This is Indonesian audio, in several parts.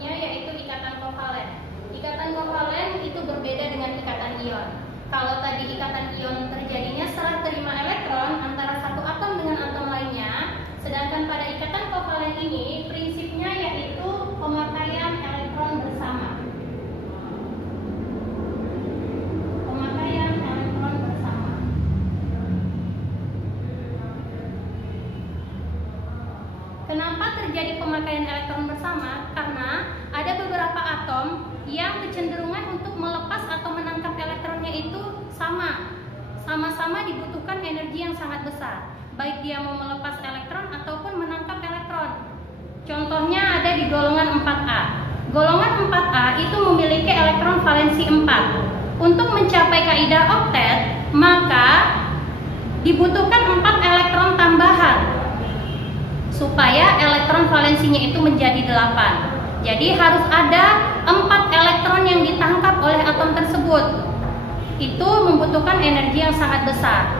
berikutnya yaitu ikatan kovalen. Ikatan kovalen itu berbeda dengan ikatan ion. Kalau tadi ikatan ion terjadinya serah terima elektron antara satu atom dengan atom lainnya, sedangkan pada ikatan kovalen ini prinsipnya yaitu pemakaian elektron bersama. Pemakaian elektron bersama. Kenapa terjadi pemakaian elektron bersama? Karena ada beberapa atom yang kecenderungan untuk melepas atau menangkap elektronnya itu sama-sama dibutuhkan energi yang sangat besar, baik dia mau melepas elektron ataupun menangkap elektron. Contohnya ada di golongan 4A. Golongan 4A itu memiliki elektron valensi 4. Untuk mencapai kaidah oktet, maka dibutuhkan 4 elektron tambahan supaya elektron valensinya itu menjadi 8. Jadi harus ada 4 elektron yang ditangkap oleh atom tersebut. Itu membutuhkan energi yang sangat besar.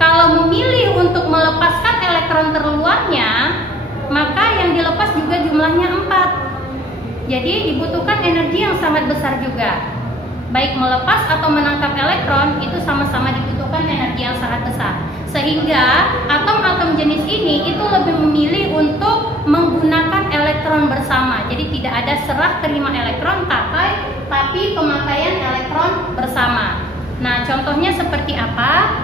Kalau memilih untuk melepaskan elektron terluarnya, maka yang dilepas juga jumlahnya 4. Jadi dibutuhkan energi yang sangat besar juga. Baik melepas atau menangkap elektron itu sama-sama dibutuhkan energi yang sangat besar. Sehingga atom-atom jenis ini itu lebih memilih untuk menggunakan elektron bersama. Jadi tidak ada serah terima elektron tapi pemakaian elektron bersama. Nah, contohnya seperti apa?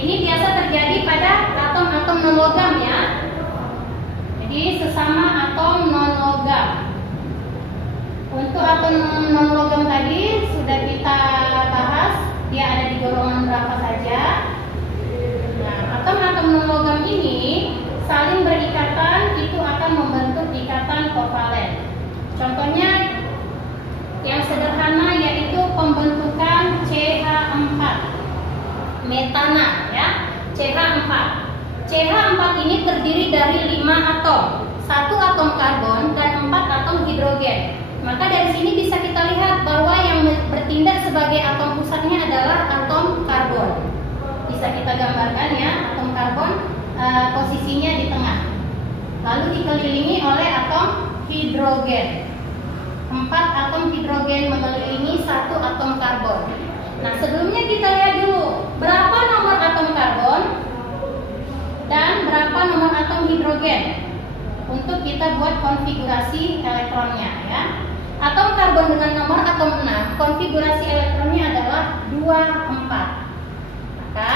Ini biasa terjadi pada atom-atom non-logam ya. Jadi sesama atom non-logam. Untuk atom non-logam tadi sudah kita bahas, dia ada di golongan berapa saja. Nah, atom-atom non-logam ini saling berikatan, itu akan membentuk ikatan kovalen. Contohnya yang sederhana yaitu pembentukan CH4 metana ya, CH4. CH4 ini terdiri dari 5 atom, 1 atom karbon dan 4 atom hidrogen. Maka dari sini bisa kita lihat bahwa yang bertindak sebagai atom pusatnya adalah atom karbon. Bisa kita gambarkan ya, atom karbon posisinya di tengah. Lalu dikelilingi oleh atom hidrogen. 4 atom hidrogen mengelilingi 1 atom karbon. Nah, sebelumnya kita lihat dulu berapa nomor atom karbon dan berapa nomor atom hidrogen untuk kita buat konfigurasi elektronnya ya. Atom karbon dengan nomor atom 6, konfigurasi elektronnya adalah 2, 4. Maka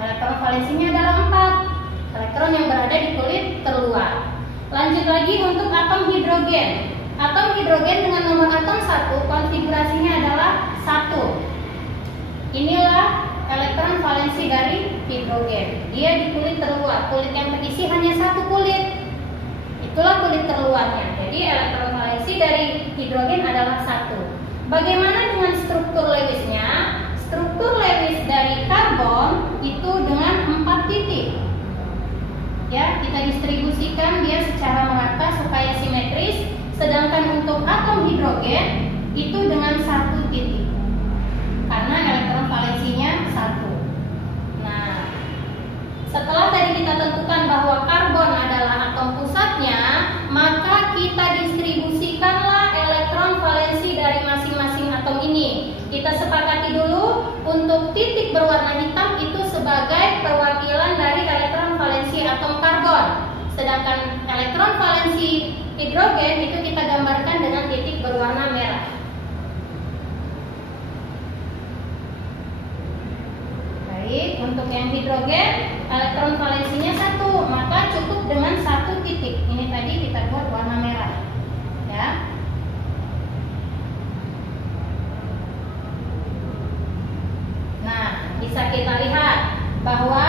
elektron valensinya adalah 4. Elektron yang berada di kulit terluar. Lanjut lagi untuk atom hidrogen. Atom hidrogen dengan nomor atom 1, konfigurasinya adalah 1. Inilah elektron valensi dari hidrogen. Dia di kulit terluar. Kulit yang terisi hanya 1 kulit. Itulah kulit terluarnya. Jadi elektron valensi dari hidrogen adalah 1. Bagaimana dengan struktur Lewisnya? Struktur Lewis dari karbon itu dengan 4 titik. Ya, kita distribusikan dia secara merata supaya simetris. Sedangkan untuk atom hidrogen itu dengan 1 titik. Karena elektron valensinya 1. Nah, setelah tadi kita tentukan bahwa karbon adalah atom pusatnya, maka kita distribusikanlah elektron valensi dari masing-masing atom ini. Kita sepakati dulu untuk titik berwarna hitam itu sebagai perwakilan dari elektron valensi atom karbon. Sedangkan elektron valensi hidrogen itu kita gambarkan dengan titik berwarna merah. Baik, untuk yang hidrogen elektron valensinya 1, maka cukup dengan 1 titik. Ini tadi kita buat warna merah. Ya. Nah, bisa kita lihat bahwa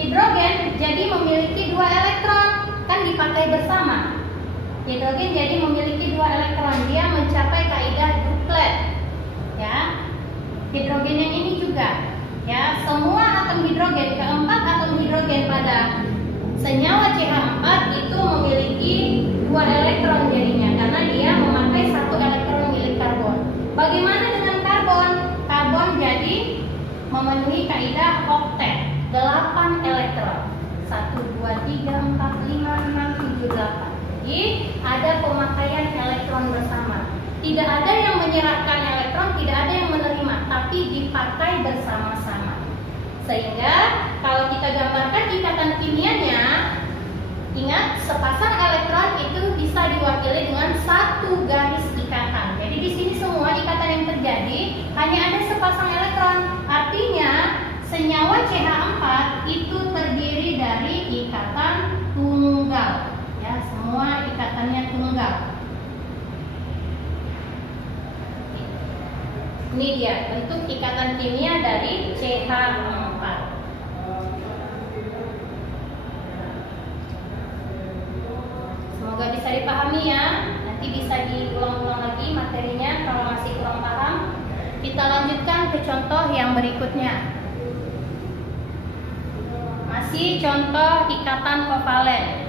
hidrogen jadi memiliki 2 elektron, kan dipakai bersama. Hidrogen jadi memiliki 2 elektron, dia mencapai kaidah duplet. Ya. Hidrogen yang ini juga. Ya, semua atom hidrogen, keempat atom hidrogen pada senyawa CH4 itu memiliki 2 elektron jadinya karena dia memakai 1 elektron milik karbon. Bagaimana dengan karbon? Karbon jadi memenuhi kaidah oktet. 8 elektron. 1, 2, 3, 4, 5, 6, 7, 8. Jadi ada pemakaian elektron bersama. Tidak ada yang menyerahkan elektron, tidak ada yang menerima, tapi dipakai bersama-sama. Sehingga kalau kita gambarkan ikatan kimianya, ingat sepasang elektron itu bisa diwakili dengan satu garis ikatan. Jadi di sini semua ikatan yang terjadi hanya ada sepasang elektron. Artinya senyawa CH4 itu terdiri dari ikatan tunggal. Ya, semua ikatannya tunggal. Ini dia bentuk ikatan kimia dari CH4. Semoga bisa dipahami ya. Nanti bisa diulang-ulang lagi materinya kalau masih kurang paham. Kita lanjutkan ke contoh yang berikutnya. Masih contoh ikatan kovalen.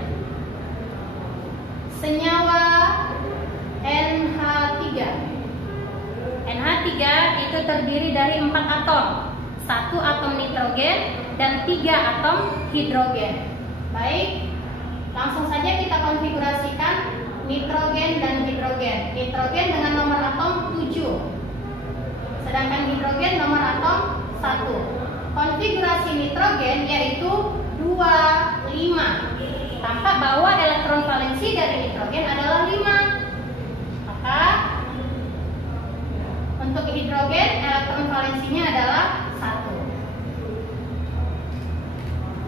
Senyawa NH3. NH3 itu terdiri dari 4 atom, 1 atom nitrogen dan 3 atom hidrogen. Baik, langsung saja kita konfigurasikan nitrogen dan hidrogen. Nitrogen dengan nomor atom 7, sedangkan hidrogen nomor atom 1. Konfigurasi nitrogen yaitu 2, 5. Tampak bahwa elektron valensi dari nitrogen adalah 5. Maka untuk hidrogen elektron valensinya adalah 1.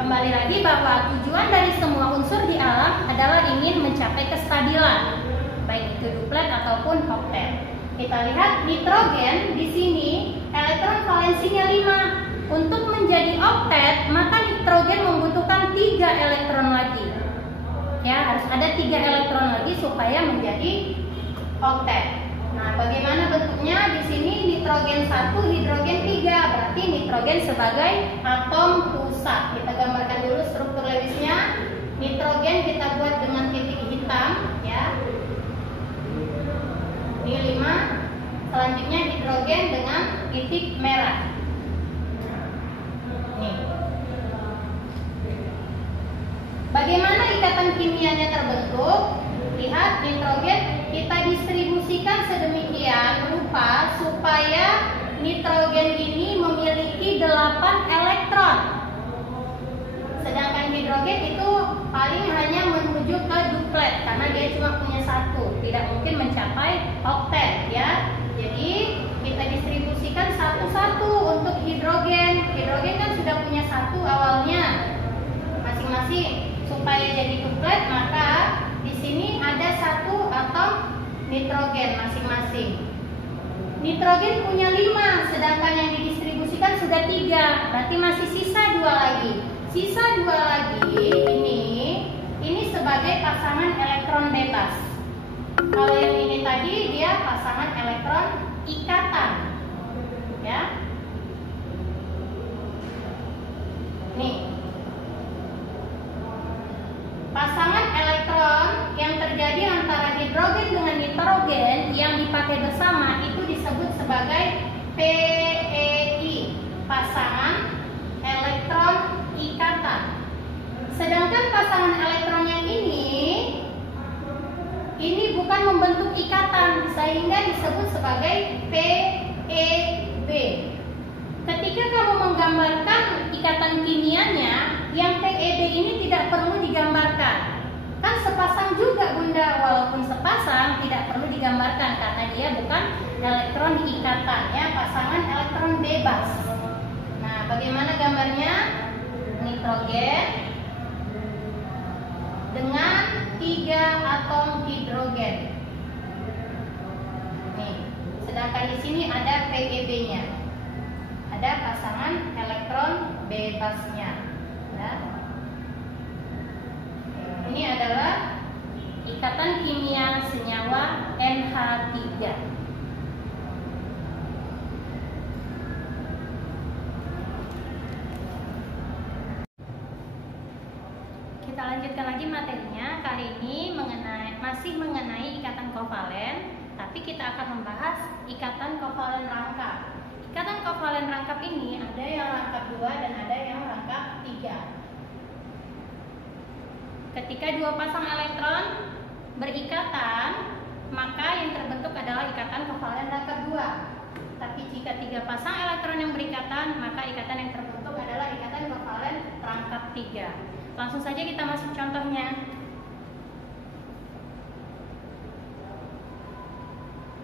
Kembali lagi bahwa tujuan dari semua unsur di alam adalah ingin mencapai kestabilan, baik itu duplet ataupun oktet. Kita lihat nitrogen di sini elektron valensinya 5. Untuk menjadi oktet, maka nitrogen membutuhkan 3 elektron lagi. Ya, harus ada 3 elektron lagi supaya menjadi oktet. Nah, bagaimana bentuknya? Di sini nitrogen 1, hidrogen 3. Berarti nitrogen sebagai atom pusat. Kita gambarkan dulu struktur Lewisnya. Nitrogen kita buat dengan titik hitam, ya. Ini 5. Selanjutnya hidrogen dengan titik merah. Nih. Bagaimana ikatan kimianya terbentuk? Lihat, nitrogen kita distribusikan sedemikian rupa supaya nitrogen ini memiliki 8 elektron. Sedangkan hidrogen itu paling hanya menuju ke duplet karena dia cuma punya 1, tidak mungkin mencapai oktet, ya. Jadi kita distribusikan satu-satu untuk hidrogen. Hidrogen kan sudah punya 1 awalnya masing-masing. Supaya jadi duplet, maka di sini ada 1 atom nitrogen masing-masing. Nitrogen punya 5, sedangkan yang didistribusikan sudah 3. Berarti masih sisa 2 lagi. Sisa 2 lagi ini sebagai pasangan elektron bebas. Kalau yang ini tadi dia pasangan elektron ikatan. Ya. Nih. Pasangan elektron yang terjadi antara hidrogen dengan nitrogen yang dipakai bersama itu disebut sebagai PEI, pasangan elektron ikatan. Sedangkan pasangan elektron yang ini bukan membentuk ikatan sehingga disebut sebagai PEB. Ketika kamu menggambarkan ikatan kimianya, yang PEB ini tidak perlu digambarkan. Kan sepasang juga Bunda, walaupun sepasang tidak perlu digambarkan karena dia bukan elektron ikatan, ya, pasangan elektron bebas. Nah, bagaimana gambarnya? Nitrogen dengan 3 atom hidrogen. Nih, sedangkan di sini ada PEB-nya. Ada pasangan elektron bebasnya. Ya. Ini adalah ikatan kimia senyawa NH3. Kita lanjutkan lagi materinya. Kali ini masih mengenai ikatan kovalen, tapi kita akan membahas ikatan kovalen rangkap. Ikatan kovalen rangkap ini ada yang rangkap 2 dan ada yang rangkap 3. Ketika 2 pasang elektron berikatan, maka yang terbentuk adalah ikatan kovalen rangkap 2. Tapi jika 3 pasang elektron yang berikatan, maka ikatan yang terbentuk adalah ikatan kovalen rangkap 3. Langsung saja kita masuk contohnya.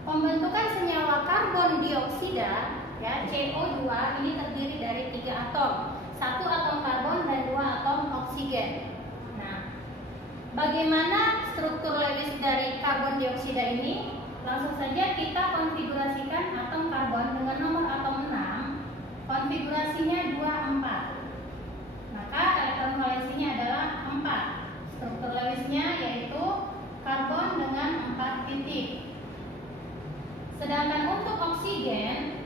Pembentukan senyawa karbon dioksida, ya, CO2 ini terdiri dari 3 atom, 1 atom karbon dan 2 atom oksigen. Nah, bagaimana struktur Lewis dari karbon dioksida ini? Langsung saja kita konfigurasikan atom karbon dengan nomor atom 6. Konfigurasinya 24. Maka elektron valensinya adalah 4. Struktur Lewisnya yaitu karbon dengan 4 titik. Sedangkan untuk oksigen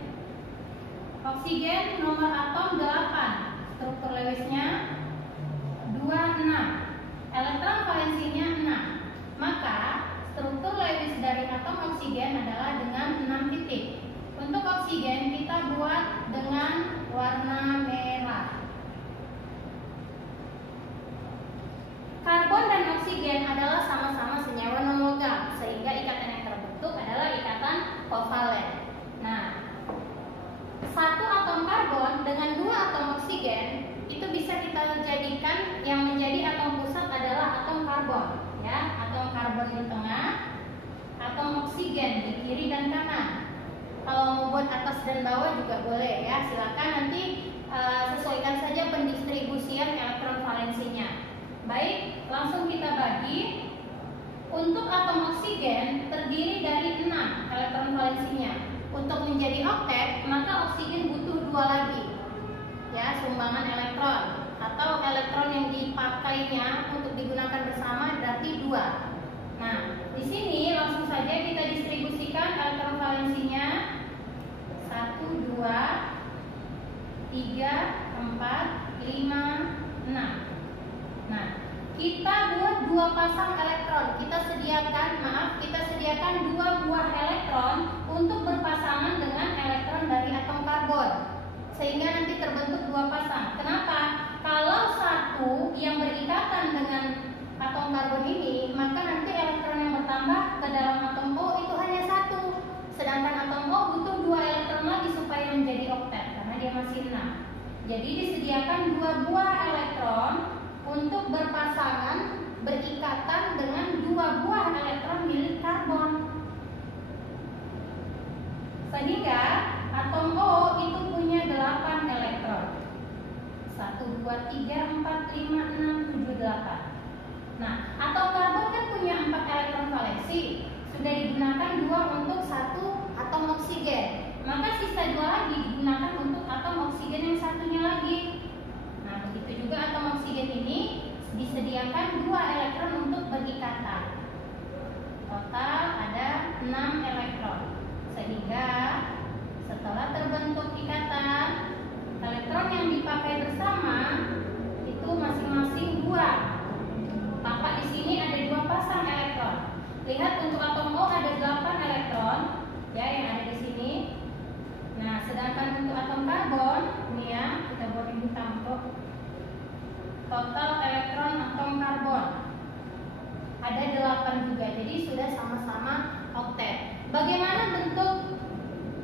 nomor atom 8. Struktur Lewisnya 26. Elektron valensinya 6. Maka struktur Lewis dari atom oksigen adalah dengan 6 titik. Untuk oksigen kita buat dengan warna merah. Karbon dan oksigen adalah sama-sama senyawa non-logam, sehingga ikatan yang terbentuk adalah ikatan kovalen. Nah, 1 atom karbon dengan 2 atom oksigen itu bisa kita jadikan yang menjadi atom pusat adalah atom karbon, ya, atom karbon di tengah, atom oksigen di kiri dan kanan. Kalau mau buat atas dan bawah juga boleh, ya, silakan nanti sesuaikan saja pendistribusian elektron valensinya. Baik, langsung kita bagi. Untuk atom oksigen terdiri dari 6 elektron valensinya. Untuk menjadi oktet, maka oksigen butuh 2 lagi, ya, sumbangan elektron atau elektron yang dipakainya untuk digunakan bersama berarti 2. Nah, di sini langsung saja kita distribusikan elektron valensinya 1, 2, 3, 4, 5, 6. Nah, kita buat 2 pasang elektron. Kita sediakan 2 buah elektron untuk berpasangan dengan elektron dari atom karbon, sehingga nanti terbentuk 2 pasang. Kenapa? Kalau satu yang berikatan dengan atom karbon ini, maka nanti elektron yang bertambah ke dalam atom O itu hanya 1. Sedangkan atom O butuh 2 elektron lagi supaya menjadi oktet, karena dia masih 6. Jadi disediakan 2 buah elektron untuk berpasangan, berikatan dengan 2 buah elektron milik karbon. Sehingga atom O itu punya 8 elektron. 1, 2, 3, 4, 5, 6, 7, 8. Nah, atom karbon kan punya 4 elektron valensi. Sudah digunakan 2 untuk 1 atom oksigen. Maka sisa 2 lagi digunakan untuk atom oksigen yang satunya lagi. Nah, begitu juga atom oksigen ini disediakan 2 elektron untuk berikatan. Total ada 6 elektron. Sehingga setelah terbentuk ikatan, elektron yang dipakai bersama itu masing-masing 2. Maka di sini ada 2 pasang elektron. Lihat untuk atom O ada 8 elektron, ya, yang ada di sini. Nah, sedangkan untuk atom karbon, ini ya, kita buat ini tampuk. Total elektron atom karbon ada 8 juga, jadi sudah sama-sama oktet. Bagaimana bentuk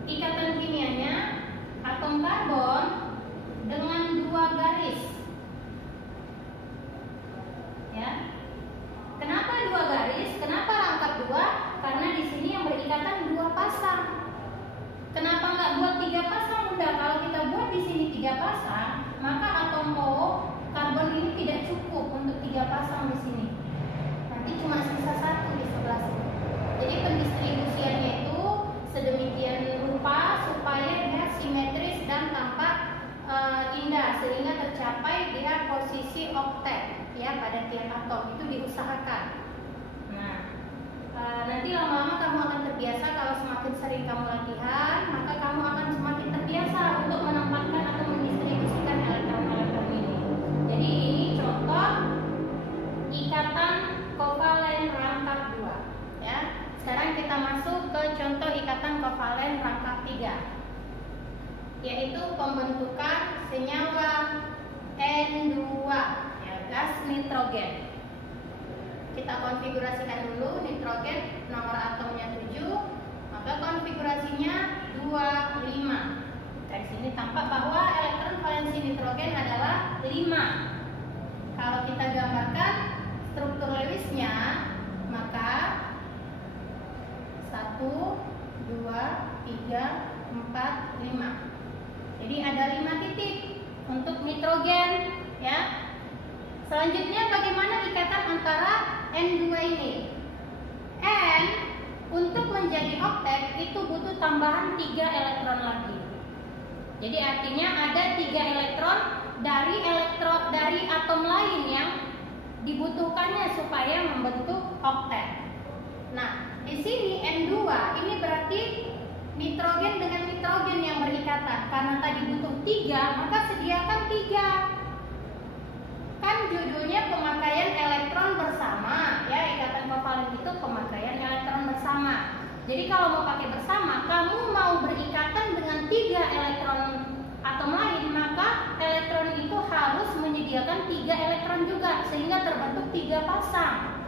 ikatan kimianya? Atom karbon dengan 2 garis, ya. Kenapa 2 garis? Kenapa rangkap 2? Karena di sini yang berikatan 2 pasang. Kenapa nggak buat 3 pasang? Udah, kalau kita buat di sini 3 pasang, maka atom O karbon ini tidak cukup untuk 3 pasang di sini. Nanti cuma sisa 1 di sebelah sini. Jadi pendistribusiannya itu sedemikian rupa supaya dia simetris dan tampak indah, sehingga tercapai dia posisi oktet, ya, pada tiap atom. Itu diusahakan. Nah, nanti lama-lama kamu akan terbiasa. Kalau semakin sering kamu latihan, maka kamu akan semakin terbiasa untuk menempatkan atau mendistribusikan elektron-elektron ini. Jadi ini contoh ikatan kovalen rangkap 2, ya. Sekarang kita masuk ke contoh ikatan kovalen rangkap 3, yaitu pembentukan senyawa N2, ya, gas nitrogen. kita konfigurasikan dulu. Nitrogen nomor atomnya 7, maka konfigurasinya 25. Dari sini tampak bahwa elektron valensi nitrogen adalah 5. Kalau kita gambarkan struktur Lewisnya, maka 1, 2, 3, 4, 5. Jadi ada 5 titik untuk nitrogen, ya. Selanjutnya bagaimana ikatan antara N2 ini? N untuk menjadi oktet itu butuh tambahan 3 elektron lagi. Jadi artinya ada 3 elektron dari atom lain yang dibutuhkannya supaya membentuk oktet. Nah, di sini N2 ini berarti nitrogen dengan nitrogen yang berikatan. Karena tadi butuh 3, maka sediakan 3. Kan judulnya pemakaian elektron bersama, ya. Ikatan kovalen itu pemakaian elektron bersama. Jadi kalau mau pakai bersama, kamu mau berikatan dengan 3 elektron atom lain, maka elektron itu harus menyediakan 3 elektron juga, sehingga terbentuk 3 pasang.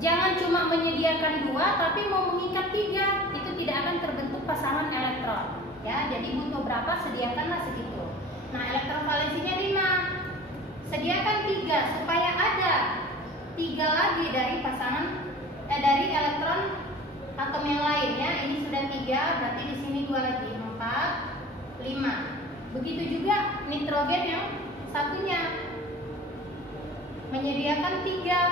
Jangan cuma menyediakan 2 tapi mau mengikat 3, itu tidak akan terbentuk pasangan elektron, ya. Jadi butuh berapa, sediakanlah segitu. Nah, elektron valensinya 5, sediakan 3 supaya ada 3 lagi dari pasangan dari elektron atom yang lain, ya. Ini sudah 3, berarti di sini 2 lagi, 4, 5. Begitu juga nitrogen yang satunya menyediakan 3.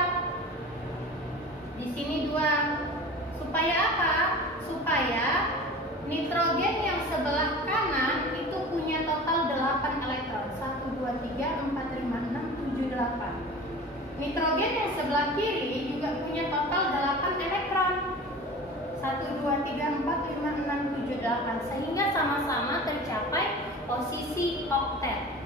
Di sini 2. Supaya apa? Supaya nitrogen yang sebelah kanan itu punya total 8 elektron. 1, 2, 3, 4, 5, 6, 7, 8. Nitrogen yang sebelah kiri juga punya total 8 elektron. 1, 2, 3, 4, 5, 6, 7, 8. Sehingga sama-sama tercapai posisi oktet.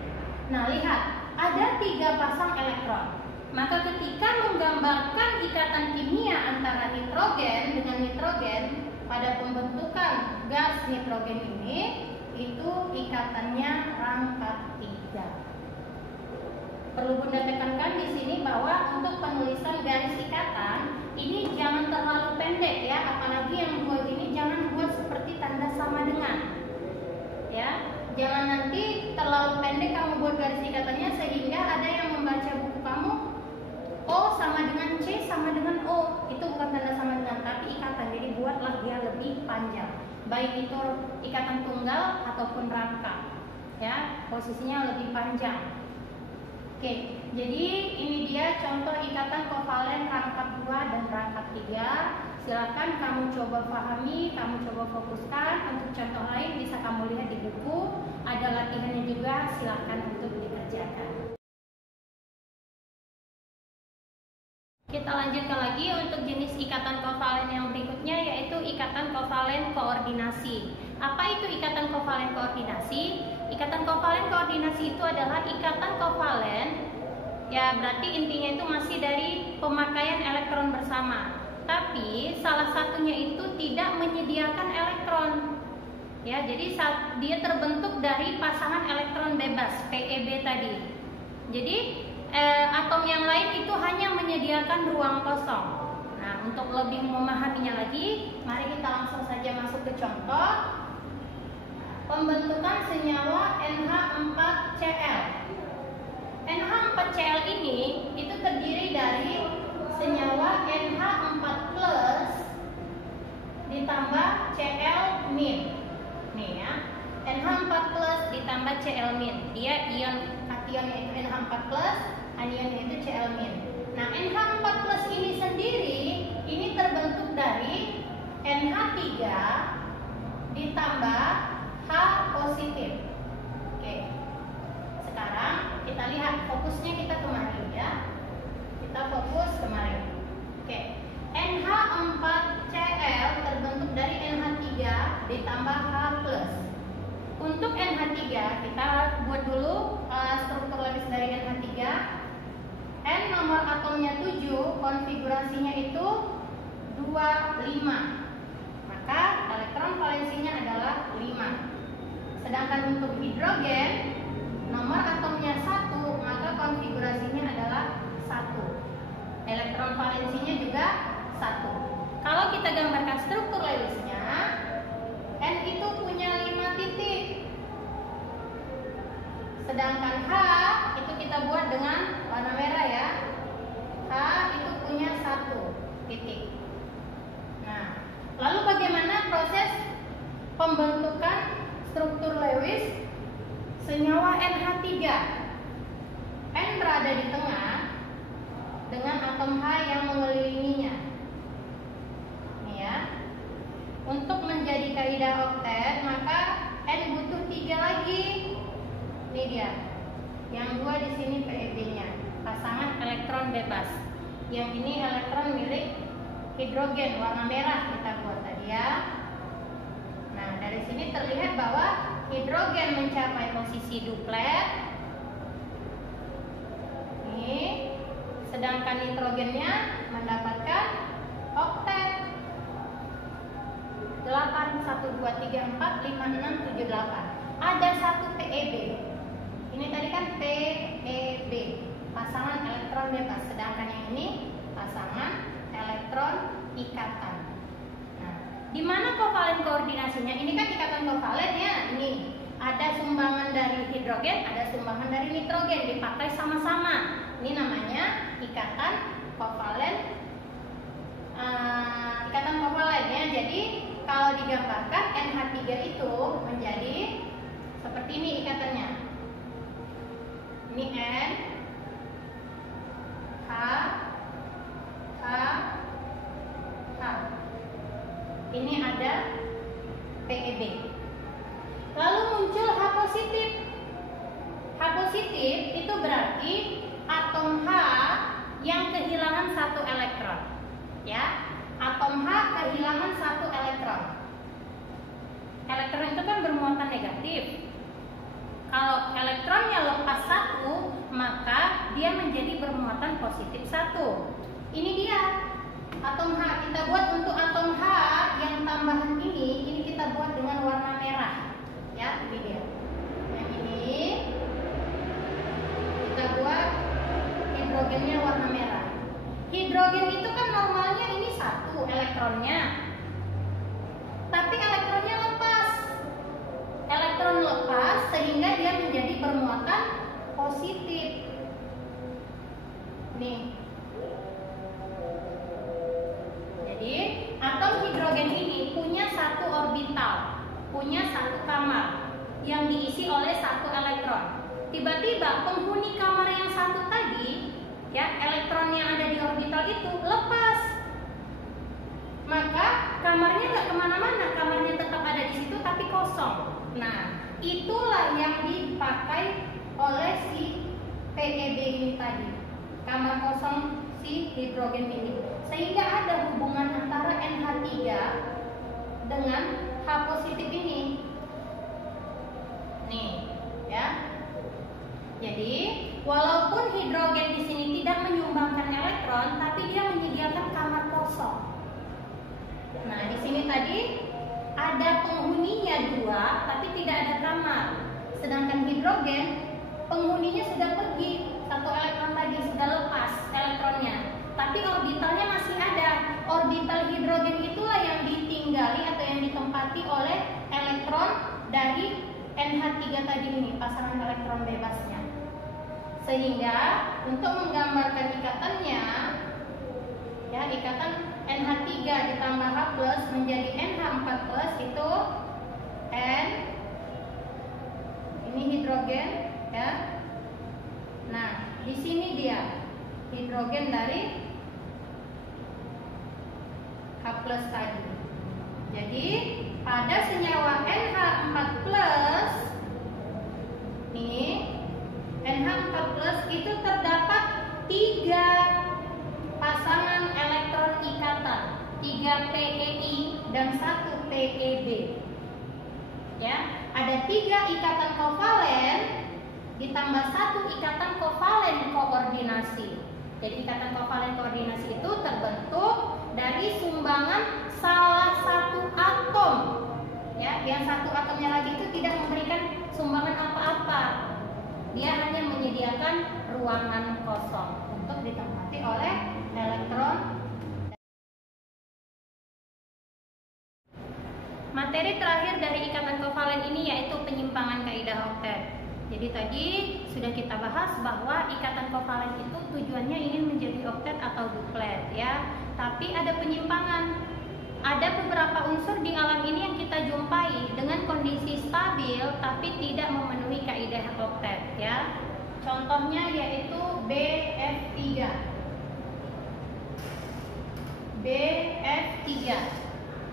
Nah, lihat, ada 3 pasang elektron. Maka ketika menggambarkan ikatan kimia antara nitrogen dengan nitrogen pada pembentukan gas nitrogen ini, itu ikatannya rangkap 3. Perlu Bunda tekankan di sini bahwa untuk penulisan garis ikatan ini jangan terlalu pendek, ya. Apalagi yang buat ini jangan buat seperti tanda sama dengan, ya. Jangan nanti terlalu pendek kamu buat garis ikatannya sehingga ada yang membaca buku kamu, O sama dengan C sama dengan O. Itu bukan tanda sama dengan, tapi ikatan. Jadi buatlah dia lebih panjang, baik itu ikatan tunggal ataupun rangka, ya. Posisinya lebih panjang. Oke, jadi ini dia contoh ikatan kovalen rangkap 2 dan rangkap 3. Silakan kamu coba pahami, kamu coba fokuskan. Untuk contoh lain bisa kamu lihat di buku, ada latihannya juga, silakan untuk dikerjakan. Kita lanjutkan lagi untuk jenis ikatan kovalen yang berikutnya, yaitu ikatan kovalen koordinasi. Apa itu ikatan kovalen koordinasi? Ikatan kovalen koordinasi itu adalah ikatan kovalen, ya, berarti intinya itu masih dari pemakaian elektron bersama, tapi salah satunya itu tidak menyediakan elektron, ya. Jadi dia terbentuk dari pasangan elektron bebas PeB tadi. Jadi atom yang lain itu hanya menyediakan ruang kosong. Nah, untuk lebih memahaminya lagi, mari kita langsung saja masuk ke contoh pembentukan senyawa NH4Cl. NH4Cl ini itu terdiri dari senyawa NH4+ ditambah Cl-. Nih, ya. NH4+ ditambah Cl-. Dia ion kationnya itu NH4+, anionnya itu Cl-. Nah, NH4+ ini sendiri ini terbentuk dari NH3 ditambah H positif. Oke. Sekarang kita lihat fokusnya kita kemari, ya. Kita fokus kemari. Oke. NH4Cl terbentuk dari NH3 ditambah H+. Untuk NH3 kita buat dulu struktur Lewis dari NH3. N nomor atomnya 7, konfigurasinya itu 25. Maka elektron valensinya adalah 5. Sedangkan untuk hidrogen nomor atomnya 1, maka konfigurasinya adalah 1. elektron valensinya juga 1. Kalau kita gambarkan struktur Lewisnya, N itu punya 5 titik. Sedangkan H itu kita buat dengan warna merah ya. H itu punya 1 titik. Nah, lalu bagaimana proses pembentukan struktur Lewis senyawa NH3? N berada di tengah dengan atom H yang mengelilinginya. Nih ya. Untuk menjadi kaidah oktet, maka N butuh 3 lagi. Ini dia. Yang 2 di sini PEB-nya, pasangan elektron bebas. Yang ini elektron milik hidrogen, warna merah kita buat tadi ya. Nah, dari sini terlihat bahwa hidrogen mencapai posisi duplet. Ini, sedangkan nitrogennya mendapatkan oktet. 8, 1, 2, 3, 4, 5, 6, 7, 8. Ada 1 PEB. Ini tadi kan PEB, pasangan elektron bebas. Sedangkan yang ini pasangan elektron ikatan. Nah, di mana kovalen koordinasinya? Ini kan ikatan kovalen ya. Ini ada sumbangan dari hidrogen, ada sumbangan dari nitrogen, dipakai sama-sama. Ini namanya ikatan kovalen. Ikatan kovalen ya. Jadi kalau digambarkan NH3 itu menjadi seperti ini ikatannya. Ini N, H, H, H. Ini ada PEB. Lalu muncul H positif. H positif itu berarti atom H yang kehilangan 1 elektron. Ya, atom H kehilangan 1 elektron. Elektron itu kan bermuatan negatif. Kalau elektronnya lepas 1, maka dia menjadi bermuatan positif 1. Ini dia atom H. Kita buat untuk atom H yang tambahan ini kita buat dengan warna merah. Ya, ini dia. Yang ini kita buat hidrogennya warna merah. Hidrogen itu kan normalnya ini 1 elektronnya, tapi elektronnya lepas. Elektron lepas sehingga dia menjadi bermuatan positif. Nih. Jadi atom hidrogen ini punya 1 orbital, punya 1 kamar yang diisi oleh 1 elektron. Tiba-tiba penghuni kamar yang 1 tadi, ya, elektron yang ada di orbital itu lepas. Maka kamarnya nggak kemana-mana, kamarnya tetap ada di situ tapi kosong. Nah, itulah yang dipakai oleh si PEB ini tadi, kamar kosong si hidrogen ini, sehingga ada hubungan antara NH3 dengan H positif ini. Nih, ya. Jadi, walaupun hidrogen di sini tidak menyumbangkan elektron, tapi dia menyediakan kamar kosong. Nah, di sini tadi ada penghuninya 2, tapi tidak ada kamar. Sedangkan hidrogen, penghuninya sudah pergi, 1 elektron tadi sudah lepas elektronnya, tapi orbitalnya masih ada. Orbital hidrogen itulah yang ditinggali atau yang ditempati oleh elektron dari NH3 tadi ini, pasangan elektron bebasnya. Sehingga untuk menggambarkan ikatannya, ya, ikatan NH3 ditambah H plus menjadi NH4 plus itu N, ini hidrogen, ya. Nah, di sini dia hidrogen dari H plus tadi. Jadi pada senyawa NH4 plus ini, NH4 plus itu terdapat 3 pasangan elektron ikatan, 3 PEI dan 1 PEB. Ya, ada 3 ikatan kovalen ditambah 1 ikatan kovalen koordinasi. Jadi ikatan kovalen koordinasi itu terbentuk dari sumbangan salah satu atom. Ya, yang satu atomnya lagi itu tidak memberikan sumbangan apa-apa. Dia hanya menyediakan ruangan kosong untuk ditempati oleh elektron. Materi terakhir dari ikatan kovalen ini yaitu penyimpangan kaidah oktet. Jadi tadi sudah kita bahas bahwa ikatan kovalen itu tujuannya ingin menjadi oktet atau duplet ya. Tapi ada penyimpangan. Ada beberapa unsur di alam ini yang kita jumpai dengan kondisi stabil tapi tidak memenuhi kaidah oktet ya. Contohnya yaitu BF3. BF3.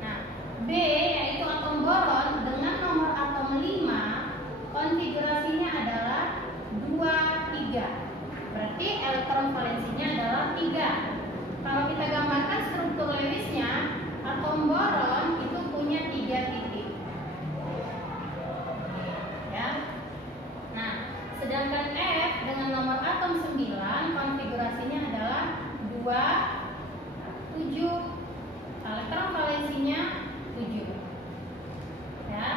Nah, B yaitu atom boron dengan nomor atom 5, konfigurasinya adalah 2, 3. Berarti elektron valensinya adalah 3. Kalau kita gambarkan struktur Lewisnya, atom boron itu punya 3 titik. Ya. Nah, sedangkan F dengan nomor atom 9, konfigurasinya adalah 2, 7. Elektron valensinya 7. Ya,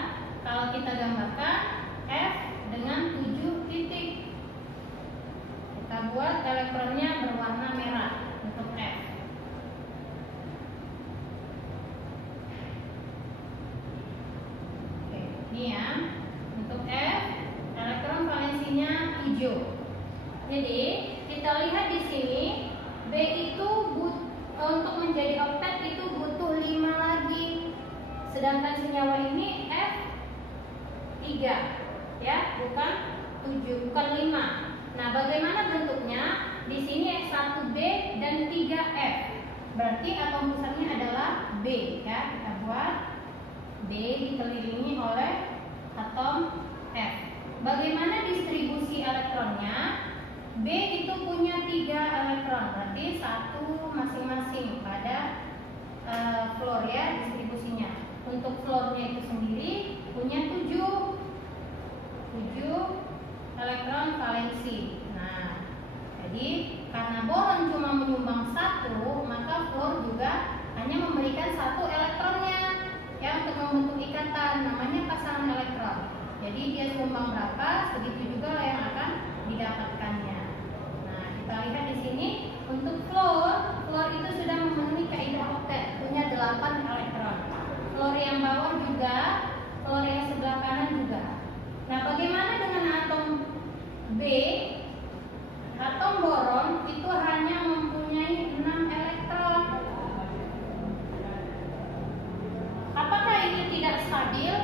kalau kita gambarkan F dengan 7 titik. Kita buat elektronnya berwarna merah untuk F. Oke, ini ya. Untuk F, elektron valensinya 7. Jadi, kita lihat di sini B itu untuk menjadi oktet itu butuh 5 lagi. Sedangkan senyawa ini F 3 ya, bukan 7, bukan 5. Nah, bagaimana bentuknya? Di sini F1B dan 3F. Berarti atom pusatnya adalah B ya. Kita buat B dikelilingi oleh atom F. Bagaimana distribusi elektronnya? B itu punya 3 elektron, berarti 1 masing-masing pada fluor ya distribusinya. Untuk fluornya itu sendiri punya 7 elektron valensi. Nah, jadi karena boron cuma menyumbang 1, maka fluor juga hanya memberikan 1 elektronnya ya untuk membentuk ikatan, namanya pasangan elektron. Jadi dia sumbang berapa, segitu juga yang akan didapatkannya. Nah, kita lihat di sini untuk fluor itu sudah memenuhi kaidah oktet, punya 8 elektron. Fluor yang bawah juga, fluor yang sebelah kanan juga. Nah, bagaimana dengan atom B? Atom boron itu hanya mempunyai 6 elektron. Apakah ini tidak stabil?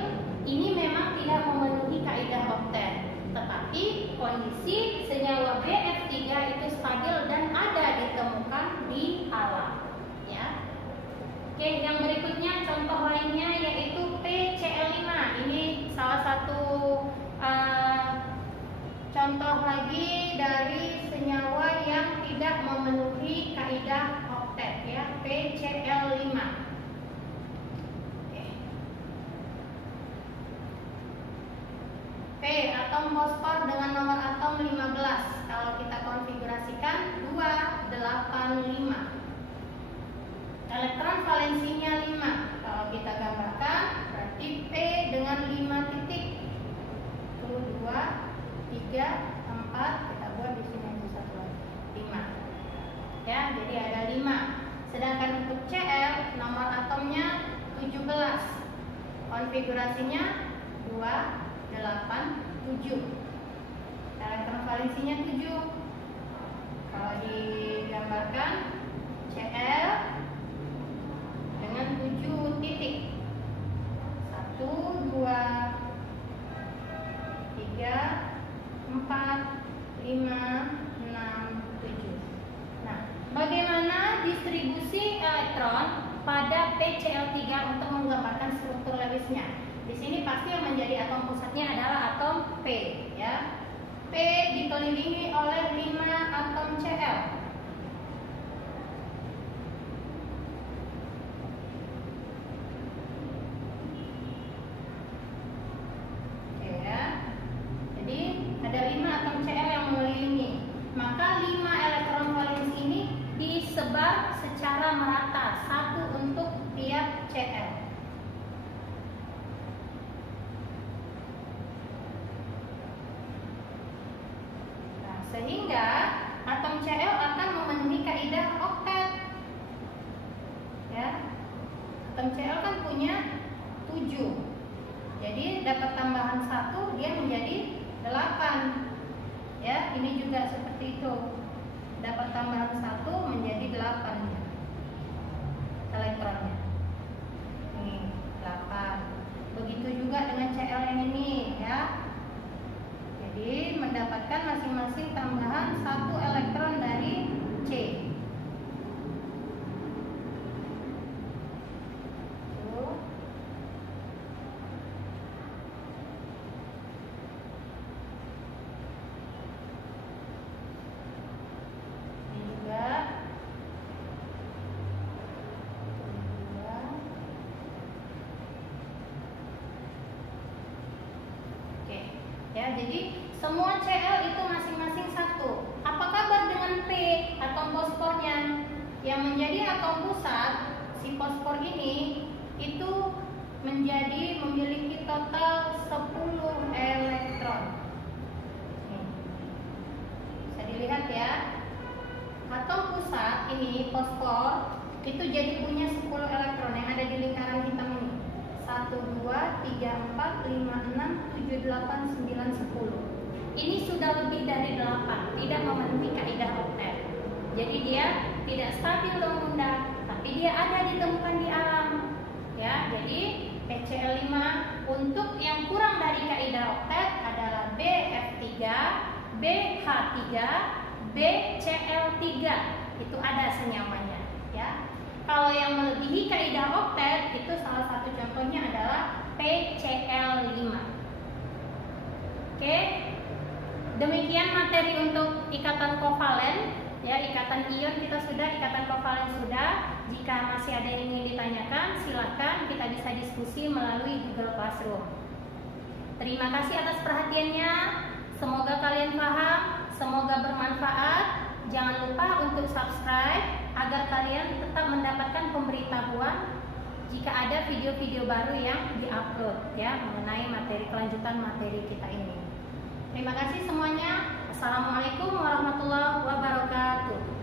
Ini memang tidak memenuhi kaidah oktet. Tetapi kondisi senyawa BF3 itu stabil dan ada ditemukan di alam. Ya. Oke, yang berikutnya contoh lainnya yaitu PCl5. Ini salah satu contoh lagi dari senyawa yang tidak memenuhi kaidah oktet ya, PCl5. P atom fosfor dengan nomor atom 15. Kalau kita konfigurasikan 285. Elektron valensinya 5. Kalau kita gambarkan berarti P dengan 5 titik. 1, 2, 3, 4. Kita buat di sini ada 1 lagi. 5. Ya, jadi ada 5. Sedangkan untuk Cl nomor atomnya 17. Konfigurasinya 2, 8, 7. Elektron valensinya 7. Kalau digambarkan Cl dengan 7 titik. 1, 2, 3, 4, 5, 6, 7. Nah, bagaimana distribusi elektron pada PCl3 untuk menggambarkan struktur Lewisnya? Di sini pasti yang menjadi atom pusatnya adalah atom P ya. P dikelilingi oleh 5 atom Cl. Oke ya. Jadi ada 5 atom Cl yang mengelilingi. Maka 5 elektron valensi ini disebar secara merata, satu untuk tiap Cl. Sehingga atom Cl akan memenuhi kaidah oktet. Atom Cl kan punya 7. Jadi dapat tambahan 1 dia menjadi 8. Ya, ini juga seperti itu. Dapat tambahan 1 menjadi 8 elektronnya. Ini 8. Begitu juga dengan Cl yang ini ya. Jadi mendapatkan masing-masing tambahan 1 elektron dari C. Ya, jadi semua Cl itu masing-masing 1. Apa kabar dengan P, atom fosfornya? Yang menjadi atom pusat, si fosfor ini itu memiliki total 10 elektron. Bisa dilihat ya. Atom pusat ini fosfor itu jadi punya 10 elektron yang ada di lingkaran hitam ini. 1, 2, 3, 4, 5, 6, 7, 8, 9, 10. Ini sudah lebih dari 8, tidak memenuhi kaidah oktet. Jadi dia tidak stabil dong Bunda, tapi dia ada ditemukan di alam. Ya, jadi PCl5 untuk yang kurang dari kaidah oktet adalah BF3, BH3, BCl3. Itu ada senyamannya, ya. Kalau yang melebihi kaidah oktet itu salah satu contohnya adalah PCl5. Oke. Demikian materi untuk ikatan kovalen, ya, ikatan ion kita sudah, ikatan kovalen sudah. Jika masih ada yang ingin ditanyakan, silakan kita bisa diskusi melalui Google Classroom. Terima kasih atas perhatiannya. Semoga kalian paham, semoga bermanfaat. Jangan lupa untuk subscribe agar kalian tetap mendapatkan pemberitahuan jika ada video-video baru yang diupload ya mengenai materi kelanjutan materi kita ini. Terima kasih semuanya. Assalamualaikum warahmatullahi wabarakatuh.